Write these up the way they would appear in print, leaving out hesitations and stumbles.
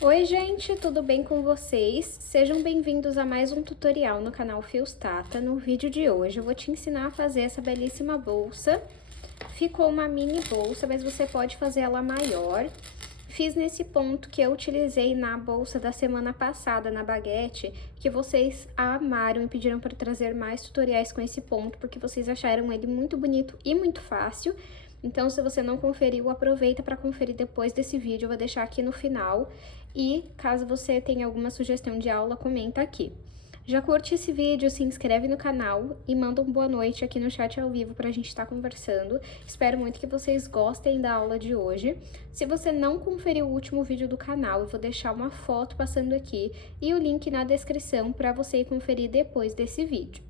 Oi gente, tudo bem com vocês? Sejam bem-vindos a mais um tutorial no canal Fios Tata. No vídeo de hoje eu vou te ensinar a fazer essa belíssima bolsa. Ficou uma mini bolsa, mas você pode fazer ela maior. Fiz nesse ponto que eu utilizei na bolsa da semana passada, na baguete, que vocês amaram e pediram para trazer mais tutoriais com esse ponto, porque vocês acharam ele muito bonito e muito fácil. Então, se você não conferiu, aproveita para conferir depois desse vídeo, eu vou deixar aqui no final. E caso você tenha alguma sugestão de aula, comenta aqui. Já curte esse vídeo, se inscreve no canal e manda um boa noite aqui no chat ao vivo pra gente estar conversando. Espero muito que vocês gostem da aula de hoje. Se você não conferiu o último vídeo do canal, eu vou deixar uma foto passando aqui e o link na descrição para você ir conferir depois desse vídeo.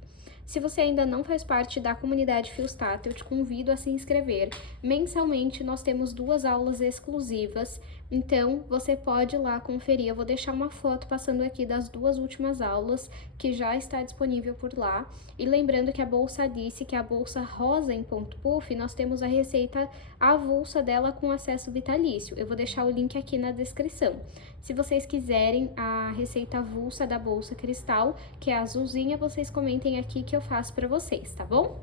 Se você ainda não faz parte da comunidade Fios Tata, eu te convido a se inscrever. Mensalmente nós temos 2 aulas exclusivas, então você pode ir lá conferir. Eu vou deixar uma foto passando aqui das 2 últimas aulas, que já está disponível por lá. E lembrando que a bolsa Alice, que é a bolsa rosa em ponto puff, nós temos a receita avulsa dela com acesso vitalício. Eu vou deixar o link aqui na descrição. Se vocês quiserem a receita avulsa da bolsa cristal, que é a azulzinha, vocês comentem aqui que eu faço pra vocês, tá bom?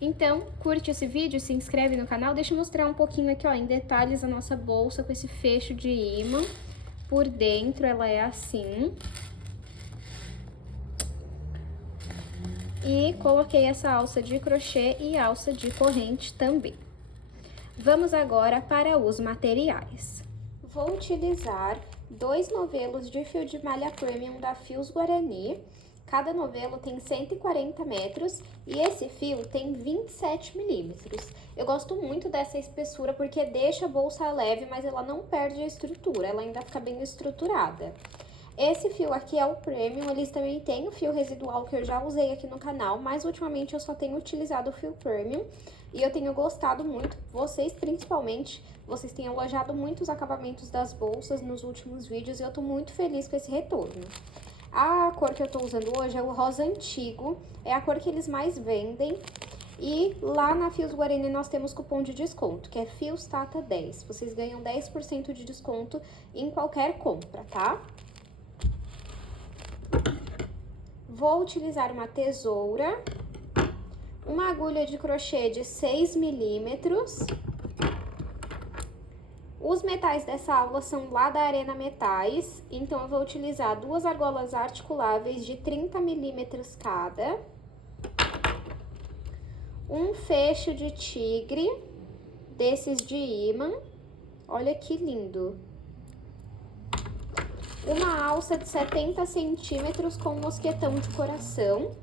Então, curte esse vídeo, se inscreve no canal. Deixa eu mostrar um pouquinho aqui, ó, em detalhes a nossa bolsa com esse fecho de imã. Por dentro ela é assim. E coloquei essa alça de crochê e alça de corrente também. Vamos agora para os materiais. Vou utilizar 2 novelos de fio de malha premium da Fios Guarani. Cada novelo tem 140 metros e esse fio tem 27 milímetros. Eu gosto muito dessa espessura porque deixa a bolsa leve, mas ela não perde a estrutura, ela ainda fica bem estruturada. Esse fio aqui é o Premium, eles também têm o fio residual que eu já usei aqui no canal, mas ultimamente eu só tenho utilizado o fio Premium e eu tenho gostado muito, vocês principalmente, vocês têm elogiado muito os acabamentos das bolsas nos últimos vídeos e eu tô muito feliz com esse retorno. A cor que eu tô usando hoje é o rosa antigo, é a cor que eles mais vendem. E lá na Fios Guarani nós temos cupom de desconto, que é Fios Tata 10. Vocês ganham 10% de desconto em qualquer compra, tá? Vou utilizar uma tesoura, uma agulha de crochê de 6 milímetros. Os metais dessa aula são lá da Arena Metais, então eu vou utilizar 2 argolas articuláveis de 30 milímetros cada. Um fecho de tigre, desses de imã, olha que lindo. Uma alça de 70 centímetros com mosquetão de coração.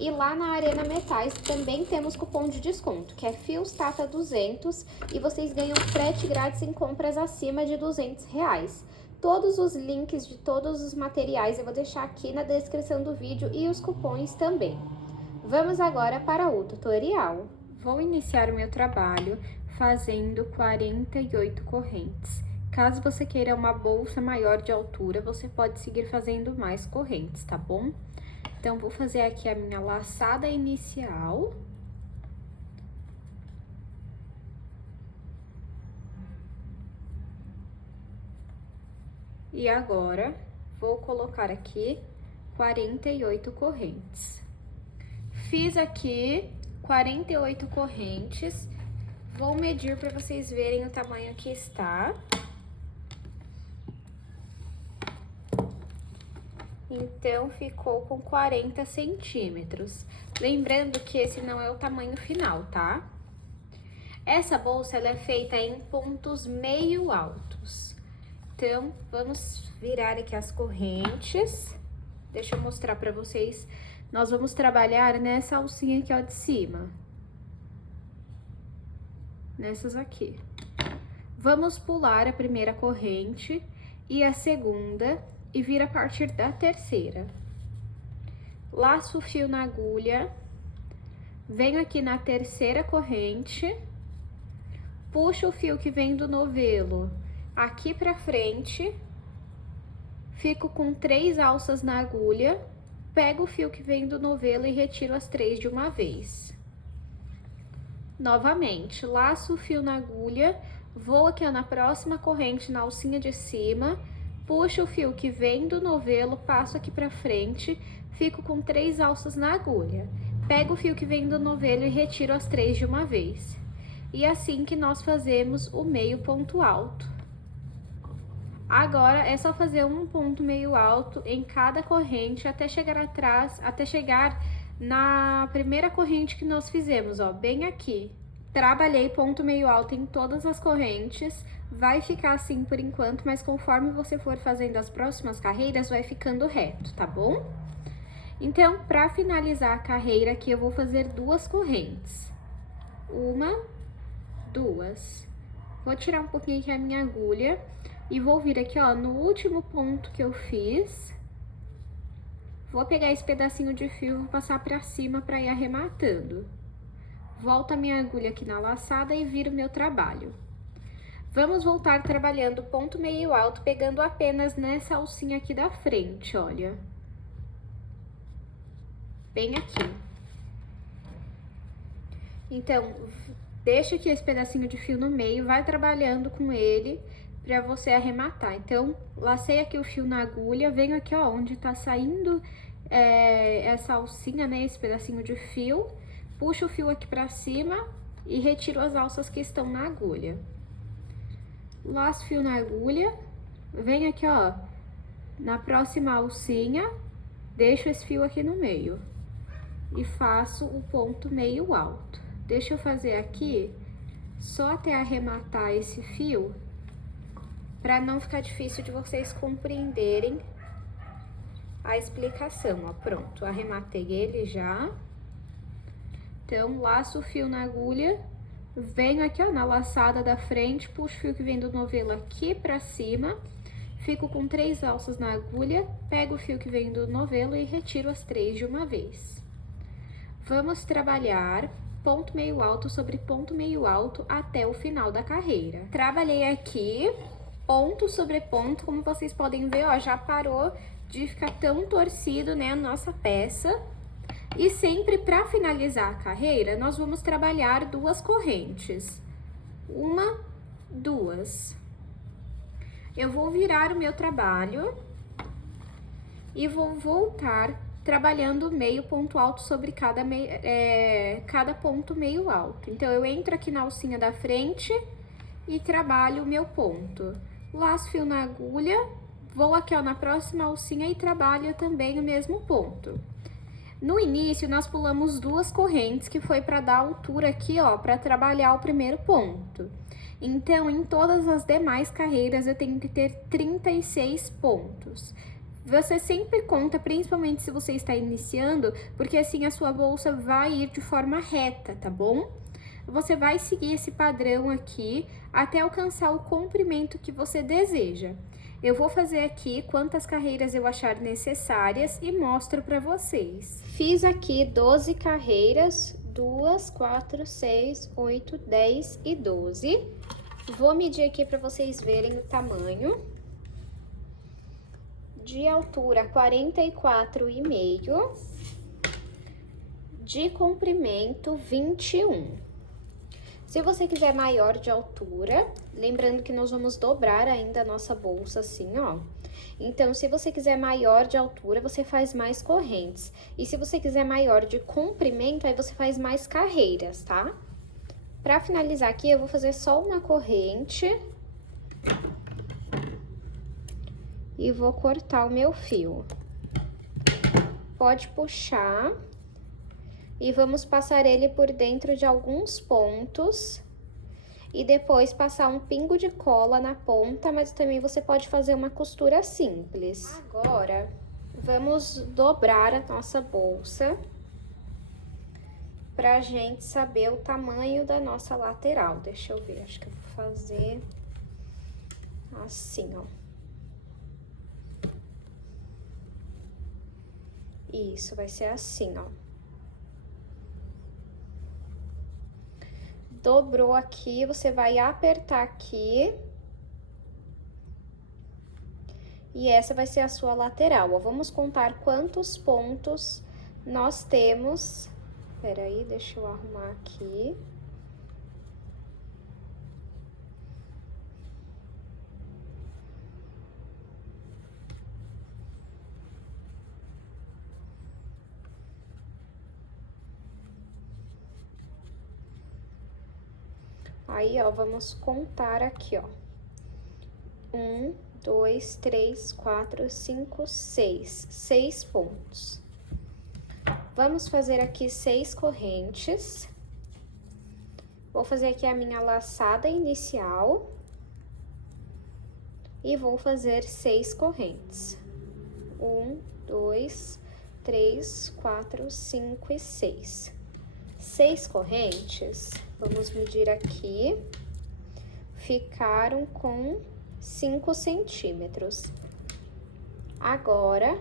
E lá na Arena Metais também temos cupom de desconto, que é Fios Tata 200, e vocês ganham frete grátis em compras acima de R$200. Todos os links de todos os materiais eu vou deixar aqui na descrição do vídeo e os cupons também. Vamos agora para o tutorial. Vou iniciar o meu trabalho fazendo 48 correntes. Caso você queira uma bolsa maior de altura, você pode seguir fazendo mais correntes, tá bom? Então, vou fazer aqui a minha laçada inicial. E agora, vou colocar aqui 48 correntes. Fiz aqui 48 correntes. Vou medir para vocês verem o tamanho que está. Então, ficou com 40 centímetros. Lembrando que esse não é o tamanho final, tá? Essa bolsa, ela é feita em pontos meio altos. Então, vamos virar aqui as correntes. Deixa eu mostrar pra vocês. Nós vamos trabalhar nessa alcinha aqui, ó, de cima. Nessas aqui. Vamos pular a primeira corrente e a segunda e vir a partir da terceira. Laço o fio na agulha, venho aqui na terceira corrente, puxo o fio que vem do novelo aqui pra frente, fico com 3 alças na agulha, pego o fio que vem do novelo e retiro as 3 de uma vez. Novamente, laço o fio na agulha, Vou aqui, ó, na próxima corrente, na alcinha de cima, puxo o fio que vem do novelo, passo aqui pra frente, fico com 3 alças na agulha. Pego o fio que vem do novelo e retiro as 3 de uma vez. E assim que nós fazemos o meio ponto alto. Agora, é só fazer um ponto meio alto em cada corrente até chegar atrás, até chegar na primeira corrente que nós fizemos, ó, bem aqui. Trabalhei ponto meio alto em todas as correntes, vai ficar assim por enquanto, mas conforme você for fazendo as próximas carreiras, vai ficando reto, tá bom? Então, para finalizar a carreira aqui, eu vou fazer 2 correntes. 1, 2. Vou tirar um pouquinho aqui a minha agulha. E vou vir aqui, ó, no último ponto que eu fiz, vou pegar esse pedacinho de fio e vou passar pra cima pra ir arrematando. Volto a minha agulha aqui na laçada e viro o meu trabalho. Vamos voltar trabalhando ponto meio alto, pegando apenas nessa alcinha aqui da frente, olha. Bem aqui. Então, deixa aqui esse pedacinho de fio no meio, vai trabalhando com ele pra você arrematar. Então, lacei aqui o fio na agulha, venho aqui, ó, onde tá saindo essa alcinha, né, esse pedacinho de fio, puxo o fio aqui pra cima e retiro as alças que estão na agulha. Laço o fio na agulha, venho aqui, ó, na próxima alcinha, deixo esse fio aqui no meio e faço o ponto meio alto. Deixa eu fazer aqui, só até arrematar esse fio, para não ficar difícil de vocês compreenderem a explicação, ó, pronto, arrematei ele já. Então, laço o fio na agulha, venho aqui, ó, na laçada da frente, puxo o fio que vem do novelo aqui pra cima, fico com 3 alças na agulha, pego o fio que vem do novelo e retiro as 3 de uma vez. Vamos trabalhar ponto meio alto sobre ponto meio alto até o final da carreira. Trabalhei aqui ponto sobre ponto, como vocês podem ver, ó, já parou de ficar tão torcido, né, a nossa peça. E sempre para finalizar a carreira, nós vamos trabalhar 2 correntes. 1, 2. Eu vou virar o meu trabalho e vou voltar trabalhando meio ponto alto sobre cada ponto meio alto. Então, eu entro aqui na alcinha da frente e trabalho o meu ponto. Laço fio na agulha, vou aqui, ó, na próxima alcinha e trabalho também o mesmo ponto. No início, nós pulamos 2 correntes, que foi para dar altura aqui, ó, para trabalhar o primeiro ponto. Então, em todas as demais carreiras, eu tenho que ter 36 pontos. Você sempre conta, principalmente se você está iniciando, porque assim a sua bolsa vai ir de forma reta, tá bom? Você vai seguir esse padrão aqui até alcançar o comprimento que você deseja. Eu vou fazer aqui quantas carreiras eu achar necessárias e mostro para vocês. Fiz aqui 12 carreiras, 2, 4, 6, 8, 10 e 12. Vou medir aqui para vocês verem o tamanho. De altura, 44,5. De comprimento, 21. Se você quiser maior de altura, lembrando que nós vamos dobrar ainda a nossa bolsa assim, ó. Então, se você quiser maior de altura, você faz mais correntes. E se você quiser maior de comprimento, aí você faz mais carreiras, tá? Pra finalizar aqui, eu vou fazer só uma corrente. E vou cortar o meu fio. Pode puxar. E vamos passar ele por dentro de alguns pontos. E depois passar um pingo de cola na ponta, mas também você pode fazer uma costura simples. Agora, vamos dobrar a nossa bolsa pra gente saber o tamanho da nossa lateral. Deixa eu ver, acho que eu vou fazer assim, ó. Isso, vai ser assim, ó. Dobrou aqui, você vai apertar aqui. E essa vai ser a sua lateral, ó. Vamos contar quantos pontos nós temos. Peraí, deixa eu arrumar aqui. Aí, ó, vamos contar aqui, ó. 1, 2, 3, 4, 5, 6. 6 pontos. Vamos fazer aqui 6 correntes. Vou fazer aqui a minha laçada inicial. E vou fazer 6 correntes. 1, 2, 3, 4, 5 e 6. 6 correntes, vamos medir aqui, ficaram com 5 centímetros. Agora,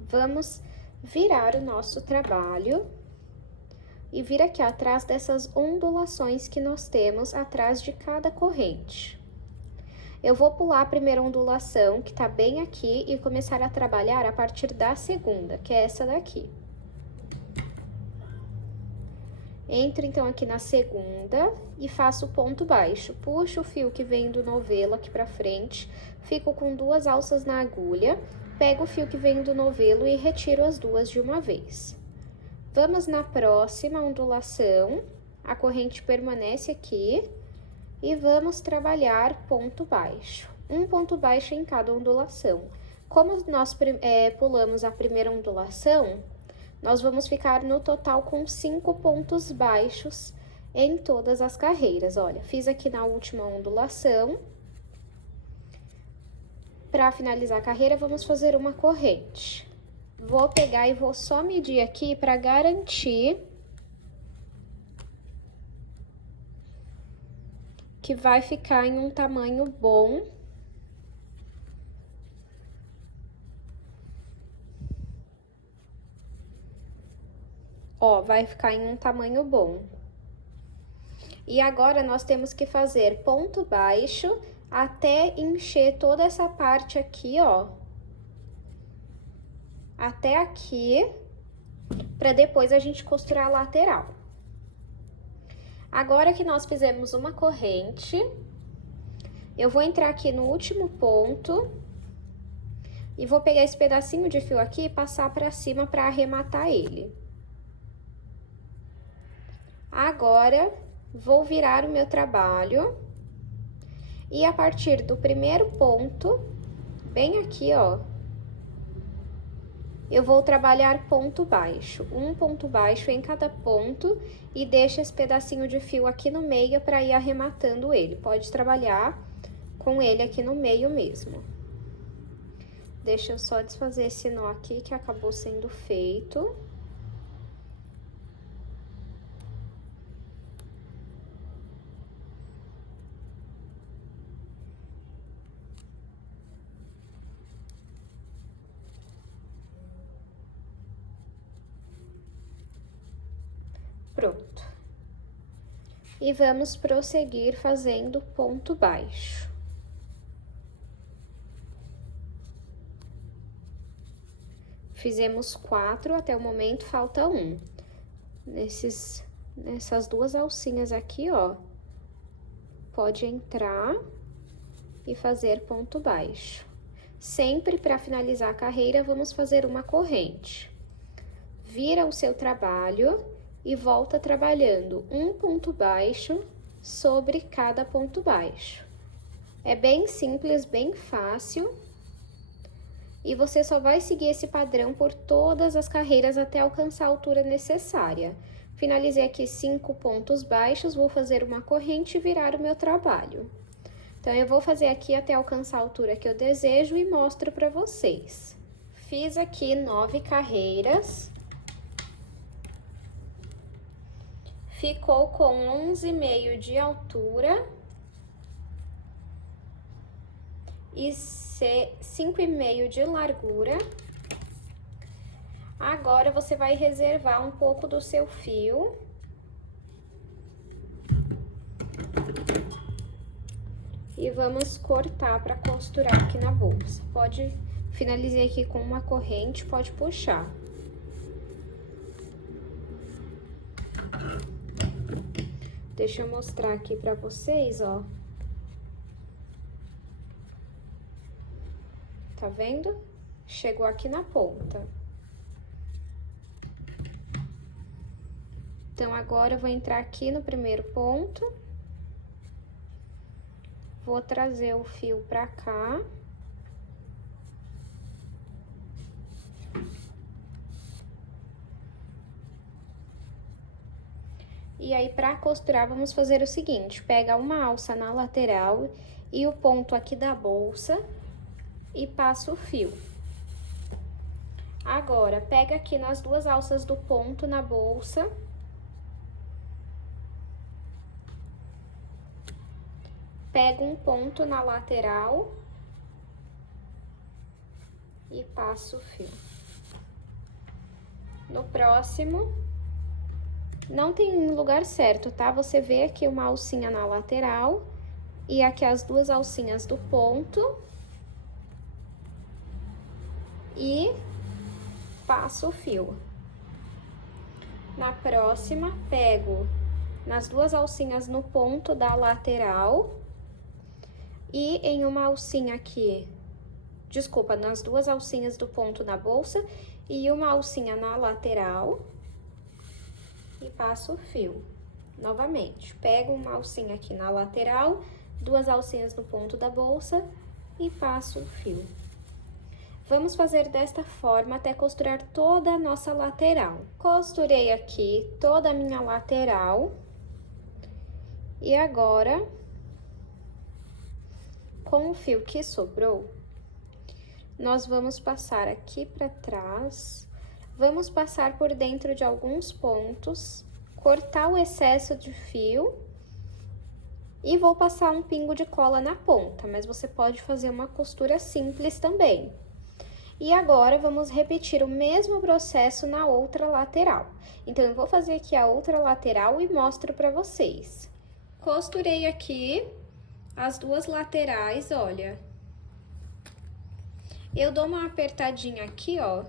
vamos virar o nosso trabalho e vir aqui atrás dessas ondulações que nós temos atrás de cada corrente. Eu vou pular a primeira ondulação, que tá bem aqui, e começar a trabalhar a partir da segunda, que é essa daqui. Entro, então, aqui na segunda e faço ponto baixo. Puxo o fio que vem do novelo aqui pra frente, fico com 2 alças na agulha, pego o fio que vem do novelo e retiro as 2 de uma vez. Vamos na próxima ondulação, a corrente permanece aqui. E vamos trabalhar ponto baixo. Um ponto baixo em cada ondulação. Como nós pulamos a primeira ondulação, nós vamos ficar no total com 5 pontos baixos em todas as carreiras. Olha, fiz aqui na última ondulação. Para finalizar a carreira, vamos fazer uma corrente. Vou pegar e vou só medir aqui para garantir que vai ficar em um tamanho bom. Ó, vai ficar em um tamanho bom. E agora, nós temos que fazer ponto baixo até encher toda essa parte aqui, ó. Até aqui, para depois a gente costurar a lateral. Agora que nós fizemos uma corrente, eu vou entrar aqui no último ponto e vou pegar esse pedacinho de fio aqui e passar pra cima pra arrematar ele. Agora, vou virar o meu trabalho e a partir do primeiro ponto, bem aqui, ó, eu vou trabalhar ponto baixo, um ponto baixo em cada ponto e deixo esse pedacinho de fio aqui no meio para ir arrematando ele. Pode trabalhar com ele aqui no meio mesmo. Deixa eu só desfazer esse nó aqui que acabou sendo feito. Pronto. E vamos prosseguir fazendo ponto baixo. Fizemos 4, até o momento falta 1. Nessas 2 alcinhas aqui, ó, pode entrar e fazer ponto baixo. Sempre para finalizar a carreira, vamos fazer uma corrente. Vira o seu trabalho e volta trabalhando um ponto baixo sobre cada ponto baixo. É bem simples, bem fácil. E você só vai seguir esse padrão por todas as carreiras até alcançar a altura necessária. Finalizei aqui 5 pontos baixos, vou fazer uma corrente e virar o meu trabalho. Então, eu vou fazer aqui até alcançar a altura que eu desejo e mostro pra vocês. Fiz aqui 9 carreiras. Ficou com 11,5 de altura e 5,5 de largura. Agora, você vai reservar um pouco do seu fio. E vamos cortar para costurar aqui na bolsa. Finalizei aqui com uma corrente, pode puxar. Deixa eu mostrar aqui pra vocês, ó. Tá vendo? Chegou aqui na ponta. Então, agora eu vou entrar aqui no primeiro ponto Vou trazer o fio pra cá. E aí, pra costurar, vamos fazer o seguinte: pega uma alça na lateral e o ponto aqui da bolsa e passa o fio. Agora, pega aqui nas duas alças do ponto na bolsa. Pega um ponto na lateral e passa o fio. No próximo, não tem lugar certo, tá? Você vê aqui uma alcinha na lateral e aqui as duas alcinhas do ponto e passa o fio. Na próxima, pego nas duas alcinhas no ponto da lateral e em uma alcinha aqui, desculpa, nas duas alcinhas do ponto na bolsa e uma alcinha na lateral e passo o fio. Novamente, pego uma alcinha aqui na lateral, duas alcinhas no ponto da bolsa e passo o fio. Vamos fazer desta forma até costurar toda a nossa lateral. Costurei aqui toda a minha lateral. E agora, com o fio que sobrou, nós vamos passar aqui pra trás, vamos passar por dentro de alguns pontos, cortar o excesso de fio e vou passar um pingo de cola na ponta, mas você pode fazer uma costura simples também. E agora, vamos repetir o mesmo processo na outra lateral. Então, eu vou fazer aqui a outra lateral e mostro pra vocês. Costurei aqui as duas laterais, olha. Eu dou uma apertadinha aqui, ó,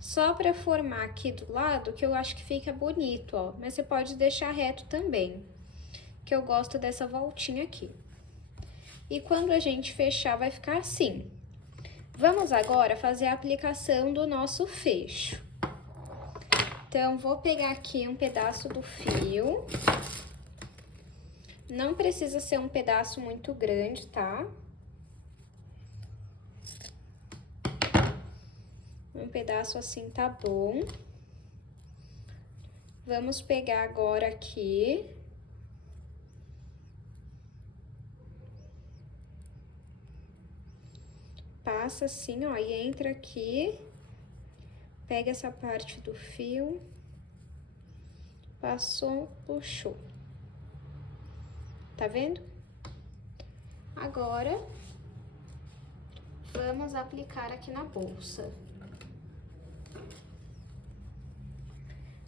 só pra formar aqui do lado, que eu acho que fica bonito, ó. Mas você pode deixar reto também, que eu gosto dessa voltinha aqui. E quando a gente fechar, vai ficar assim. Vamos agora fazer a aplicação do nosso fecho. Então, vou pegar aqui um pedaço do fio. Não precisa ser um pedaço muito grande, tá? Um pedaço assim tá bom. Vamos pegar agora aqui. Passa assim, ó, e entra aqui. Pega essa parte do fio. Passou, puxou. Tá vendo? Agora, vamos aplicar aqui na bolsa.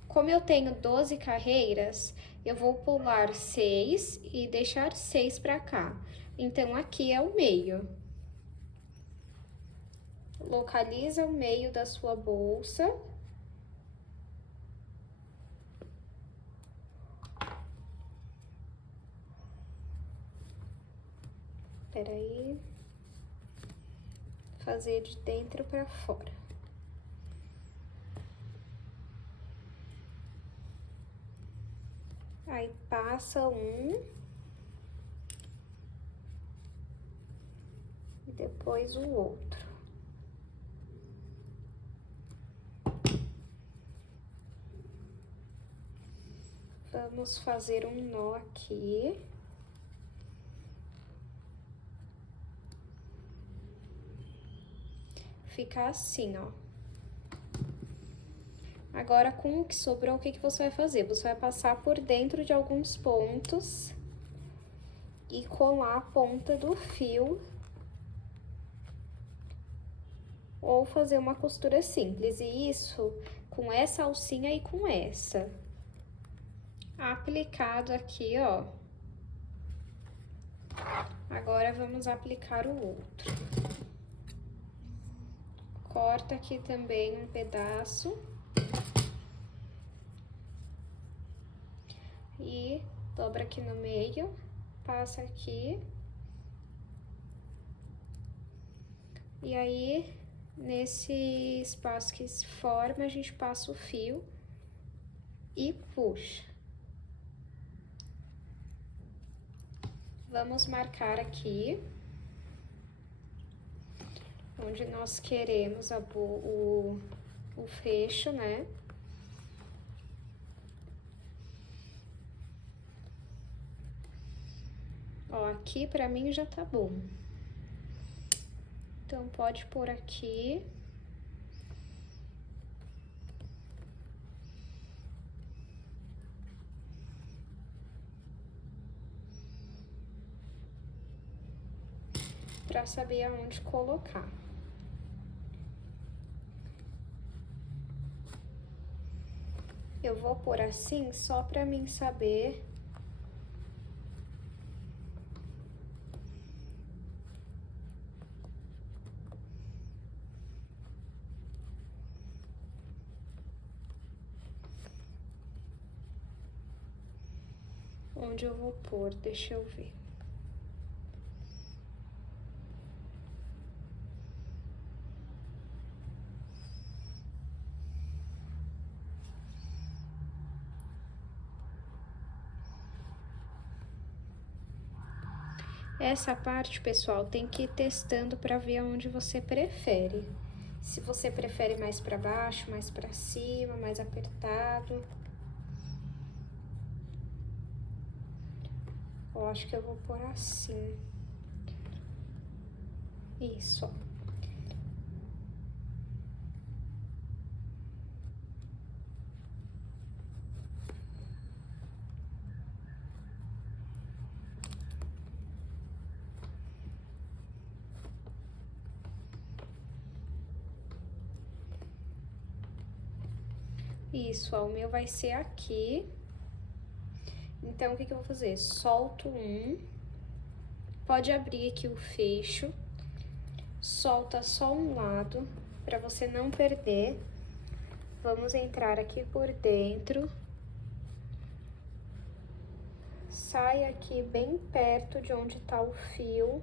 Como eu tenho 12 carreiras, eu vou pular 6 e deixar 6 pra cá. Então, aqui é o meio. Localiza o meio da sua bolsa. Peraí. Fazer de dentro pra fora. Aí, passa um. E depois o outro. Vamos fazer um nó aqui. Fica assim, ó. Agora, com o que sobrou, o que você vai fazer? Você vai passar por dentro de alguns pontos e colar a ponta do fio. Ou fazer uma costura simples, e isso com essa alcinha e com essa. Aplicado aqui, ó. Agora, vamos aplicar o outro. Corta aqui também um pedaço. E dobra aqui no meio, passa aqui. E aí, nesse espaço que se forma, a gente passa o fio e puxa. Vamos marcar aqui onde nós queremos o fecho, né? Ó, aqui pra mim já tá bom. Então, pode pôr aqui. Pra saber aonde colocar. Eu vou pôr assim só pra mim saber onde eu vou pôr, deixa eu ver. Essa parte, pessoal, tem que ir testando para ver aonde você prefere. Se você prefere mais para baixo, mais para cima, mais apertado. Eu acho que eu vou pôr assim. Isso, ó. Isso, ó, o meu vai ser aqui. Então, o que que eu vou fazer? Solto um. Pode abrir aqui o fecho. Solta só um lado, pra você não perder. Vamos entrar aqui por dentro. Sai aqui bem perto de onde tá o fio.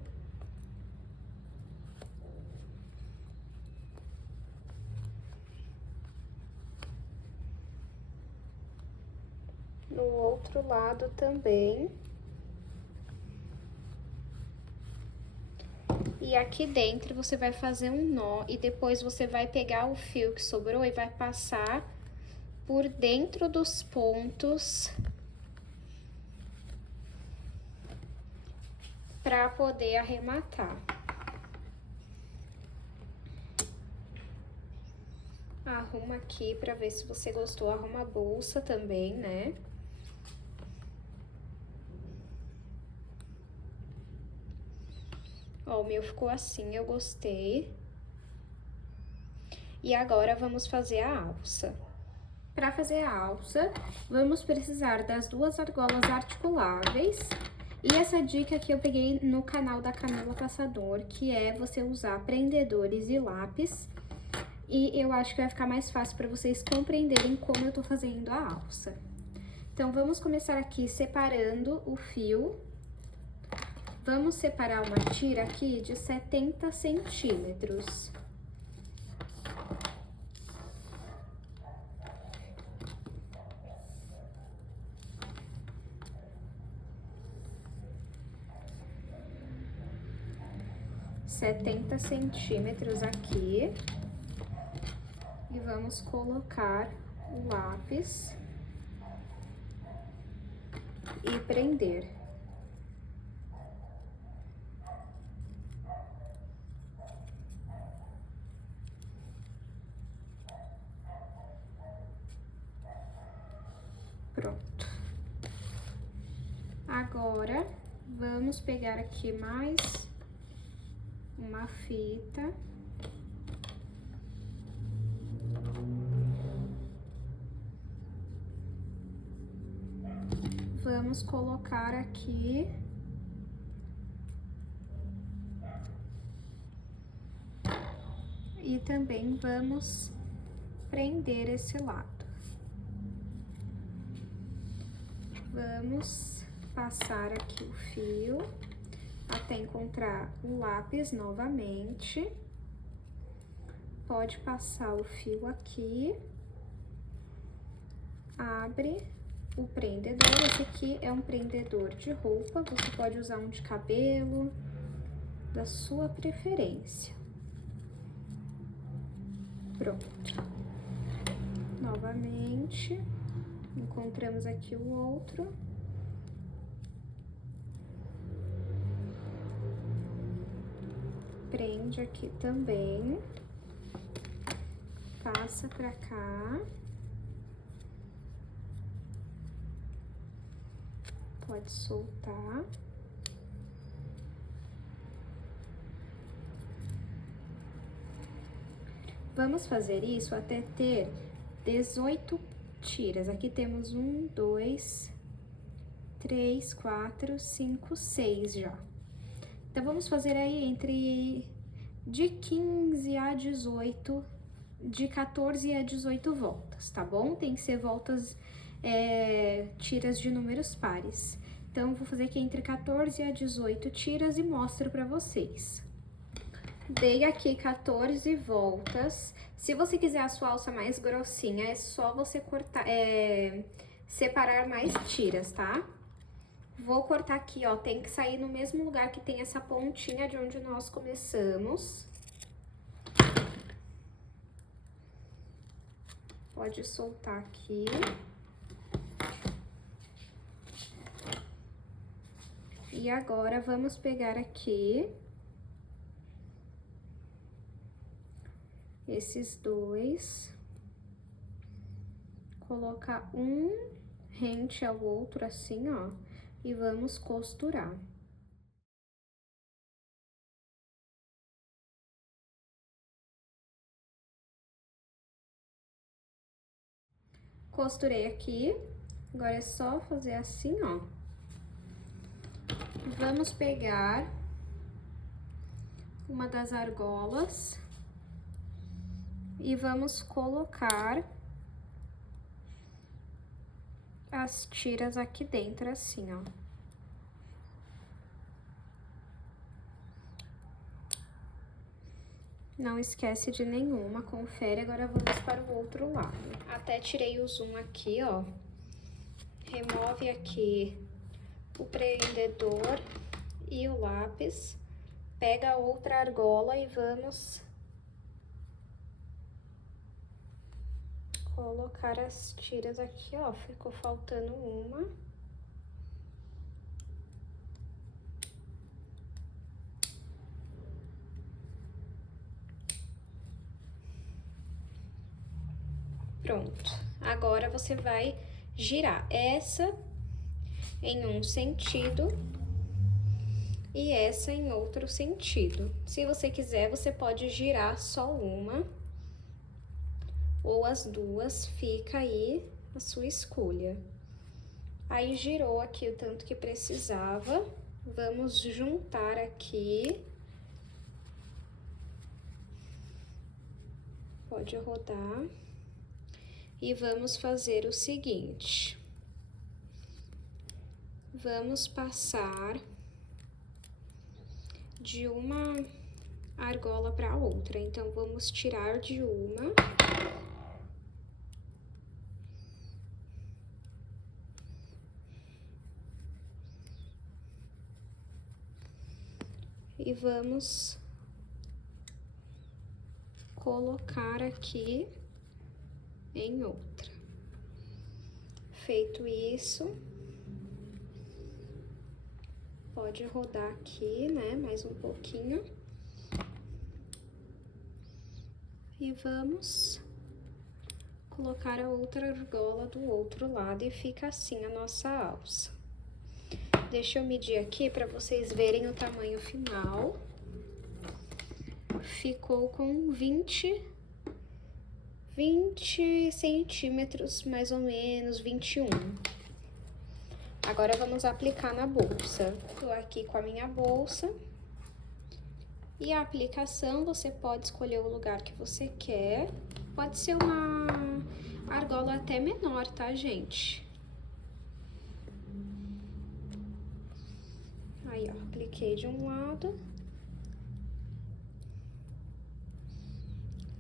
No outro lado também. E aqui dentro você vai fazer um nó e depois você vai pegar o fio que sobrou e vai passar por dentro dos pontos para poder arrematar. Arruma aqui para ver se você gostou, arruma a bolsa também, né? Ó, o meu ficou assim, eu gostei. E agora vamos fazer a alça. Para fazer a alça, vamos precisar das duas argolas articuláveis. E essa dica que eu peguei no canal da Camila Passador, que é você usar prendedores e lápis. E eu acho que vai ficar mais fácil para vocês compreenderem como eu tô fazendo a alça. Então, vamos começar aqui separando o fio. Vamos separar uma tira aqui de 70 centímetros. Aqui. E vamos colocar o lápis e prender. Pronto. Agora, vamos pegar aqui mais uma fita. Vamos colocar aqui. E também vamos prender esse lado. Vamos passar aqui o fio até encontrar o lápis novamente. Pode passar o fio aqui, abre o prendedor. Esse aqui é um prendedor de roupa, você pode usar um de cabelo, da sua preferência. Pronto. Novamente, encontramos aqui o outro. Prende aqui também. Passa pra cá. Pode soltar. Vamos fazer isso até ter 18 tiras. Aqui temos 1, 2, 3, 4, 5, 6 já. Então, vamos fazer aí entre de 15 a 18, de 14 a 18 voltas, tá bom? Tem que ser voltas, tiras de números pares. Então, vou fazer aqui entre 14 a 18 tiras e mostro pra vocês. Dei aqui 14 voltas. Se você quiser a sua alça mais grossinha, é só você cortar, separar mais tiras, tá? Vou cortar aqui, ó, tem que sair no mesmo lugar que tem essa pontinha de onde nós começamos. Pode soltar aqui. E agora, vamos pegar aqui esses dois, colocar um rente ao outro assim, ó, e vamos costurar. Costurei aqui, agora é só fazer assim, ó. Vamos pegar uma das argolas e vamos colocar as tiras aqui dentro, assim, ó. Não esquece de nenhuma, confere. Agora vamos para o outro lado. Até tirei o zoom aqui, ó. Remove aqui o prendedor e o lápis. Pega a outra argola e vamos colocar as tiras aqui, ó. Ficou faltando uma. Pronto. Agora você vai girar essa em um sentido e essa em outro sentido. Se você quiser, você pode girar só uma ou as duas, fica aí a sua escolha. Aí, girou aqui o tanto que precisava, vamos juntar aqui. Pode rodar. E vamos fazer o seguinte. Vamos passar de uma argola para outra. Então, vamos tirar de uma. E vamos colocar aqui em outra. Feito isso, pode rodar aqui, né, mais um pouquinho. E vamos colocar a outra argola do outro lado e fica assim a nossa alça. Deixa eu medir aqui para vocês verem o tamanho final. Ficou com 20 centímetros, mais ou menos, 21. Agora, vamos aplicar na bolsa. Tô aqui com a minha bolsa. E a aplicação, você pode escolher o lugar que você quer. Pode ser uma argola até menor, tá, gente? Aí, ó, apliquei de um lado.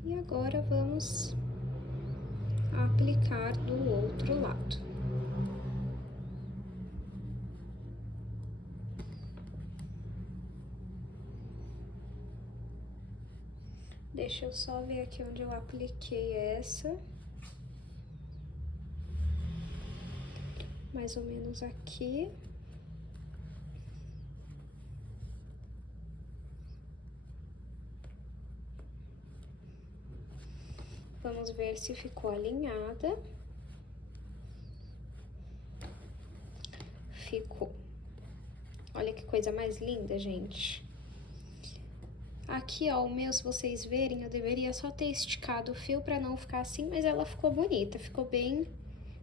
E agora, vamos aplicar do outro lado. Deixa eu só ver aqui onde eu apliquei essa. Mais ou menos aqui. Vamos ver se ficou alinhada. Ficou. Olha que coisa mais linda, gente. Aqui, ó, o meu, se vocês verem, eu deveria só ter esticado o fio pra não ficar assim, mas ela ficou bonita, ficou bem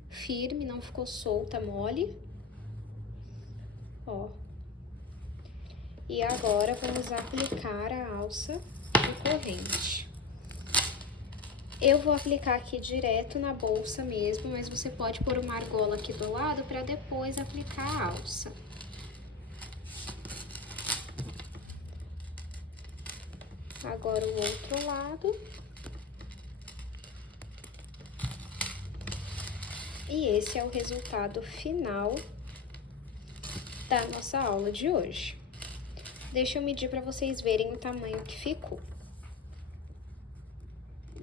firme, não ficou solta, mole. Ó. E agora, vamos aplicar a alça de corrente. Eu vou aplicar aqui direto na bolsa mesmo, mas você pode pôr uma argola aqui do lado pra depois aplicar a alça. Agora o outro lado. E esse é o resultado final da nossa aula de hoje. Deixa eu medir para vocês verem o tamanho que ficou.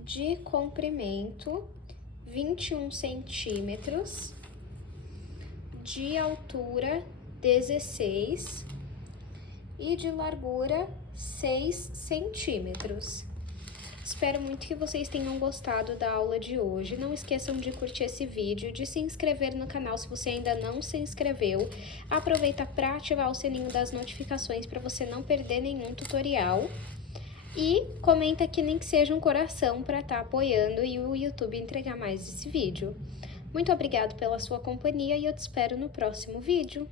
De comprimento, 21 centímetros. De altura, 16. E de largura, 6 centímetros. Espero muito que vocês tenham gostado da aula de hoje. Não esqueçam de curtir esse vídeo, de se inscrever no canal se você ainda não se inscreveu. Aproveita para ativar o sininho das notificações para você não perder nenhum tutorial. E comenta aqui nem que seja um coração para estar apoiando e o YouTube entregar mais esse vídeo. Muito obrigado pela sua companhia e eu te espero no próximo vídeo.